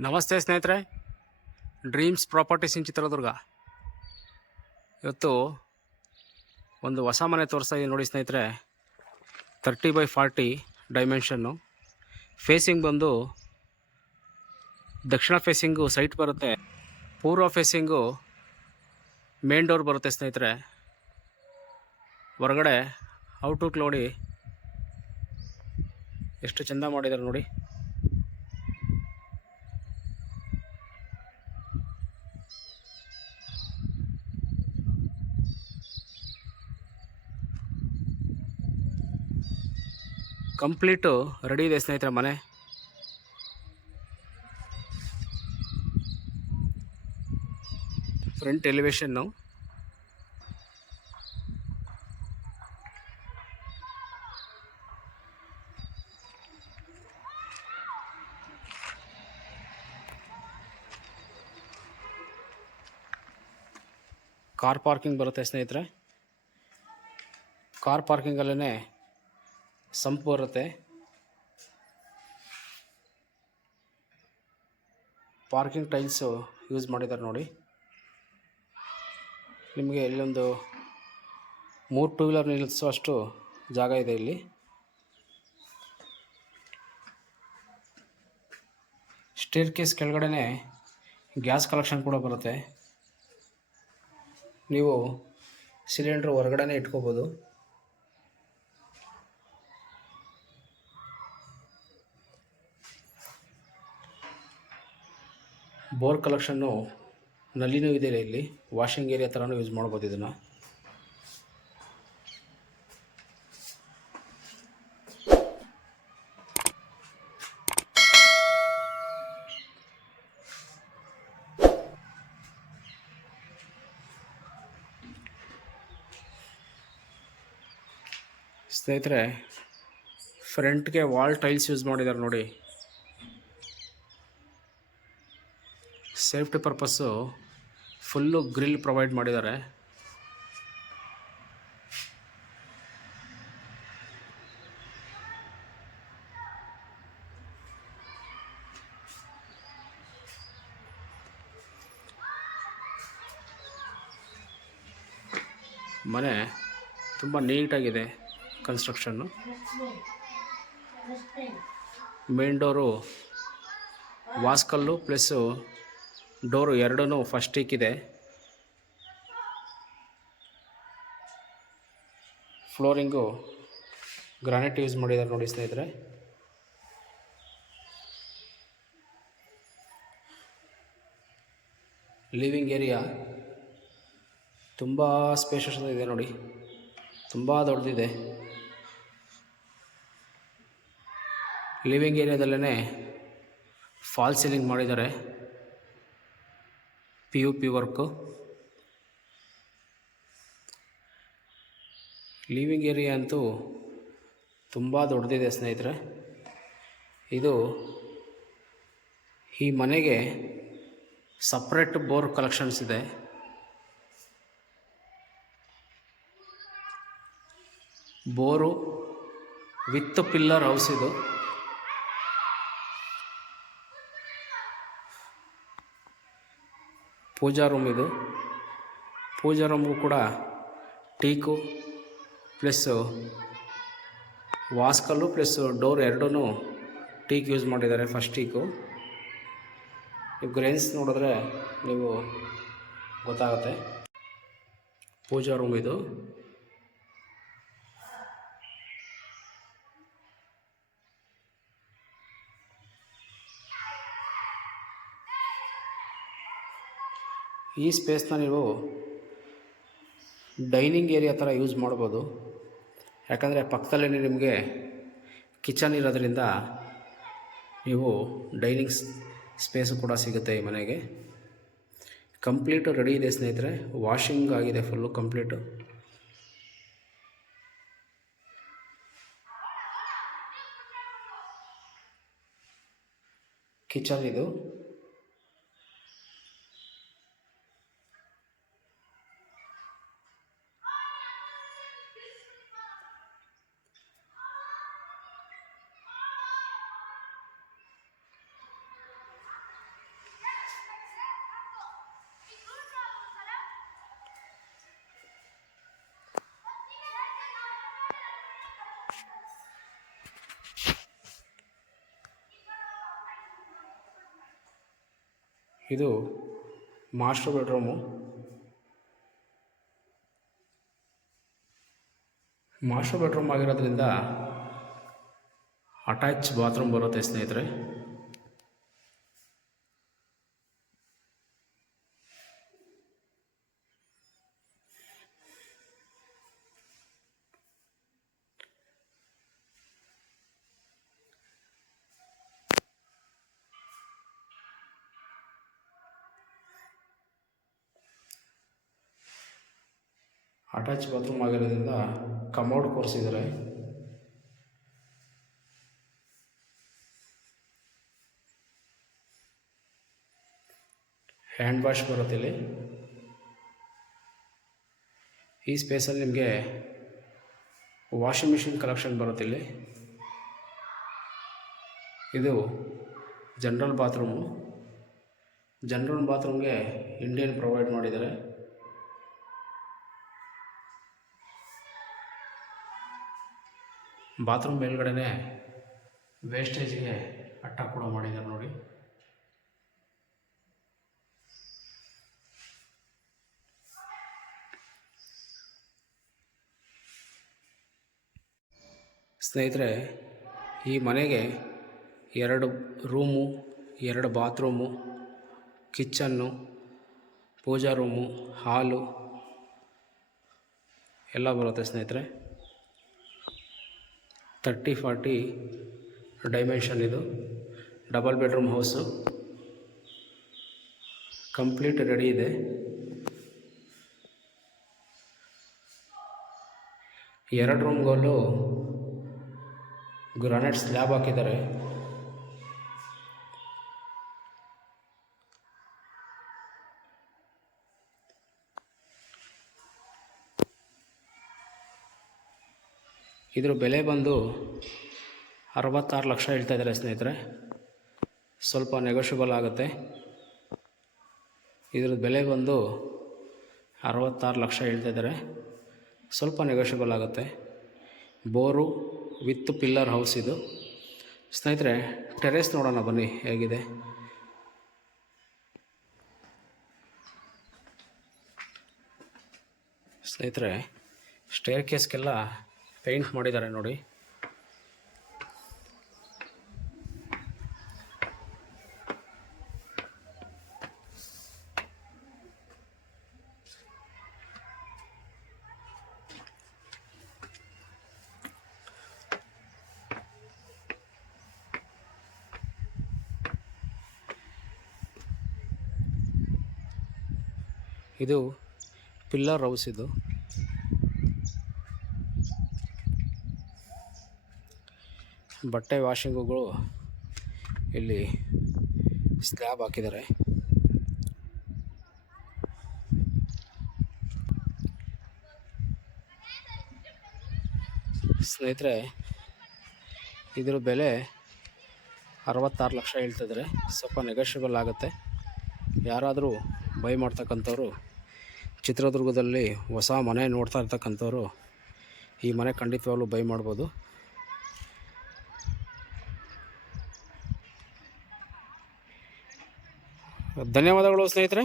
ನಮಸ್ತೆ ಸ್ನೇಹಿತರೆ, dreams properties ಇನ್ ಚಿತ್ರದುರ್ಗ. ಇವತ್ತು ಒಂದು ಹೊಸ ಮನೆ ತೋರಿಸ್ತಾ ಇದ್ದೀನಿ ನೋಡಿ ಸ್ನೇಹಿತರೆ. 30x40 dimension. ಫೇಸಿಂಗ್ ಬಂದು ದಕ್ಷಿಣ ಫೇಸಿಂಗು ಸೈಟ್ ಬರುತ್ತೆ, ಪೂರ್ವ ಫೇಸಿಂಗು ಮೇನ್ ಡೋರ್ ಬರುತ್ತೆ ಸ್ನೇಹಿತರೆ. ಹೊರಗಡೆ ಔಟ್ಲುಕ್ ನೋಡಿ ಎಷ್ಟು ಚೆಂದ ಮಾಡಿದ್ದಾರೆ ನೋಡಿ. ಕಂಪ್ಲೀಟು ರೆಡಿ ಇದೆ ಸ್ನೇಹಿತರೆ ಮನೆ. ಫ್ರಂಟ್ ಎಲಿವೇಶನ್ನು, ಕಾರ್ ಪಾರ್ಕಿಂಗ್ ಬರುತ್ತೆ ಸ್ನೇಹಿತರೆ. ಕಾರ್ ಪಾರ್ಕಿಂಗಲ್ಲೇ ಸಂಪ್ ಬರುತ್ತೆ. ಪಾರ್ಕಿಂಗ್ ಟೈಲ್ಸು ಯೂಸ್ ಮಾಡಿದ್ದಾರೆ ನೋಡಿ. ನಿಮಗೆ ಇಲ್ಲೊಂದು 3 ಟೂ ವೀಲರ್ ನಿಲ್ಲಿಸುವಷ್ಟು ಜಾಗ ಇದೆ ಇಲ್ಲಿ. ಸ್ಟೇರ್ ಕೇಸ್ ಕೆಳಗಡೆ ಗ್ಯಾಸ್ ಕಲೆಕ್ಷನ್ ಕೂಡ ಬರುತ್ತೆ. ನೀವು ಸಿಲಿಂಡ್ರ್ ಹೊರಗಡೆ ಇಟ್ಕೋಬೋದು. ಬೋರ್ ಕಲೆಕ್ಷನ್ನು ನಲ್ಲಿನೂ ಇದೆ ಇಲ್ಲಿ. ವಾಷಿಂಗ್ ಏರಿಯಾ ಥರನೂ ಯೂಸ್ ಮಾಡ್ಬೋದು ಇದನ್ನು. ಸ್ನೇಹಿತರೆ, ಫ್ರಂಟ್ಗೆ ವಾಲ್ ಟೈಲ್ಸ್ ಯೂಸ್ ಮಾಡಿದ್ದಾರೆ ನೋಡಿ. Safety purpose full grill provide ಮಾಡಿದ್ದಾರೆ. ಮನೆ ತುಂಬ ನೀಟಾಗಿದೆ ಕನ್ಸ್ಟ್ರಕ್ಷನ್ನು. ಮೇನ್ ಡೋರು ವಾಸ್ಕಲ್ಲು ಪ್ಲಸ್ಸು ಡೋರು ಎರಡೂ ಫಸ್ಟ್ ಟೀಕ್ ಇದೆ. ಫ್ಲೋರಿಂಗು ಗ್ರಾನೈಟ್ ಯೂಸ್ ಮಾಡಿದ್ದಾರೆ ನೋಡಿ ಸ್ನೇಹಿತರೆ. ಲಿವಿಂಗ್ ಏರಿಯಾ ತುಂಬ ಸ್ಪೇಷಸ್ ಇದೆ ನೋಡಿ, ತುಂಬ ದೊಡ್ಡದಿದೆ. ಲಿವಿಂಗ್ ಏರಿಯಾದಲ್ಲೇ ಫಾಲ್ ಸೀಲಿಂಗ್ ಮಾಡಿದ್ದಾರೆ, POP ವರ್ಕು. ಲಿವಿಂಗ್ ಏರಿಯಾ ಅಂತೂ ತುಂಬ ದೊಡ್ಡದಿದೆ ಸ್ನೇಹಿತರೆ. ಇದು ಈ ಮನೆಗೆ ಸಪ್ರೇಟ್ ಬೋರ್ ಕಲೆಕ್ಷನ್ಸ್ ಇದೆ. ಬೋರು ವಿತ್ ಪಿಲ್ಲರ್ ಹೌಸ್ ಇದು. ಪೂಜಾ ರೂಮ್ ಇದು. ಪೂಜಾ ರೂಮ್ಗೂ ಕೂಡ ಟೀಕು ಪ್ಲಸ್ಸು ವಾಸ್ಕಲ್ಲು ಪ್ಲಸ್ಸು ಡೋರ್ ಎರಡೂ ಟೀಕ್ ಯೂಸ್ ಮಾಡಿದ್ದಾರೆ, ಫಸ್ಟ್ ಟೀಕು. ನೀವು ಗ್ರೇನ್ಸ್ ನೋಡಿದ್ರೆ ನೀವು ಗೊತ್ತಾಗುತ್ತೆ. ಪೂಜಾ ರೂಮ್ ಇದು. ಈ ಸ್ಪೇಸ್ನ ನೀವು ಡೈನಿಂಗ್ ಏರಿಯಾ ಥರ ಯೂಸ್ ಮಾಡ್ಬೋದು. ಯಾಕಂದರೆ ಪಕ್ಕದಲ್ಲೇ ನಿಮಗೆ ಕಿಚನ್ ಇರೋದ್ರಿಂದ ನೀವು ಡೈನಿಂಗ್ ಸ್ಪೇಸು ಕೂಡ ಸಿಗುತ್ತೆ ಈ ಮನೆಗೆ. ಕಂಪ್ಲೀಟು ರೆಡಿ ಇದೆ ಸ್ನೇಹಿತರೆ. ವಾಷಿಂಗ್ ಆಗಿದೆ ಫುಲ್ಲು ಕಂಪ್ಲೀಟು. ಕಿಚನ್ ಇದು. ಇದು ಮಾಸ್ಟರ್ ಬೆಡ್ರೂಮು. ಮಾಸ್ಟರ್ ಬೆಡ್ರೂಮ್ ಆಗಿರೋದ್ರಿಂದ ಅಟ್ಯಾಚ್ ಬಾತ್ರೂಮ್ ಬರುತ್ತೆ ಸ್ನೇಹಿತರೆ. ಅಟ್ಯಾಚ್ ಬಾತ್ರೂಮ್ ಆಗಿರೋದ್ರಿಂದ ಕಮೋಡ್ ಕೂರಿಸಿದ್ದಾರೆ. ಹ್ಯಾಂಡ್ ವಾಶ್ ಬರುತ್ತೆ ಇಲ್ಲಿ. ಈ ಸ್ಪೇಸಲ್ಲಿ ನಿಮಗೆ ವಾಷಿಂಗ್ ಮಿಷಿನ್ ಕಲೆಕ್ಷನ್ ಬರುತ್ತೆ ಇಲ್ಲಿ. ಇದು ಜನರಲ್ ಬಾತ್ರೂಮು. ಜನರಲ್ ಬಾತ್ರೂಮ್ಗೆ ಇಂಡಿಯನ್ ಪ್ರೊವೈಡ್ ಮಾಡಿದ್ದಾರೆ. ಬಾತ್ರೂಮ್ ಮೇಲ್ಗಡೆ ವೇಸ್ಟೇಜ್ಗೆ ಅಟ್ಟ ಕೂಡ ಮಾಡಿದ್ದಾರೆ ನೋಡಿ. ಸ್ನೇಹಿತರೆ, ಈ ಮನೆಗೆ 2 ರೂಮು, 2 ಬಾತ್ರೂಮು, ಕಿಚನ್ನು, ಪೂಜಾ ರೂಮು, ಹಾಲು ಎಲ್ಲ ಬರುತ್ತೆ ಸ್ನೇಹಿತರೆ. 30-40 ಡೈಮೆನ್ಷನ್ ಇದು. Double bedroom house complete ready ಇದೆ. ಎರಡು ರೂಮ್ಗಳಲ್ಲೂ ಗ್ರಾನೈಟ್ ಸ್ಲ್ಯಾಬ್ ಹಾಕಿದ್ದಾರೆ. ಇದ್ರ ಬೆಲೆ ಬಂದು 66 ಲಕ್ಷ ಹೇಳ್ತಾ ಇದ್ದಾರೆ ಸ್ನೇಹಿತರೆ. ಸ್ವಲ್ಪ ನೆಗೋಷಿಯಬಲ್ ಆಗುತ್ತೆ. ಇದ್ರ ಬೆಲೆ ಬಂದು 66 ಲಕ್ಷ ಹೇಳ್ತಾ ಇದ್ದಾರೆ. ಸ್ವಲ್ಪ ನೆಗೋಷಿಯಬಲ್ ಆಗುತ್ತೆ. ಬೋರು ವಿತ್ ಪಿಲ್ಲರ್ ಹೌಸ್ ಇದು ಸ್ನೇಹಿತರೆ. ಟೆರೇಸ್ ನೋಡೋಣ ಬನ್ನಿ ಹೇಗಿದೆ. ಸ್ನೇಹಿತರೆ, ಸ್ಟೇರ್ ಕೇಸ್ಗೆಲ್ಲ ಪೇಂಟ್ ಮಾಡಿದ್ದಾರೆ ನೋಡಿ. ಇದು ಪಿಲ್ಲರ್ ಹೌಸ್ ಇದು. ಬಟ್ಟೆ ವಾಷಿಂಗುಗಳು ಇಲ್ಲಿ ಸ್ಲ್ಯಾಬ್ ಹಾಕಿದ್ದಾರೆ. ಸ್ನೇಹಿತರೆ, ಇದರ ಬೆಲೆ 66 ಲಕ್ಷ ಹೇಳ್ತಿದ್ದಾರೆ. ಸ್ವಲ್ಪ ನೆಗೋಷಿಯಬಲ್ ಆಗುತ್ತೆ. ಯಾರಾದರೂ ಬೈ ಮಾಡ್ತಕ್ಕಂಥವ್ರು, ಚಿತ್ರದುರ್ಗದಲ್ಲಿ ಹೊಸ ಮನೆ ನೋಡ್ತಾ ಇರ್ತಕ್ಕಂಥವ್ರು ಈ ಮನೆ ಖಂಡಿತವಾಗ್ಲೂ ಬೈ ಮಾಡ್ಬೋದು. ಧನ್ಯವಾದಗಳು ಸ್ನೇಹಿತರೆ.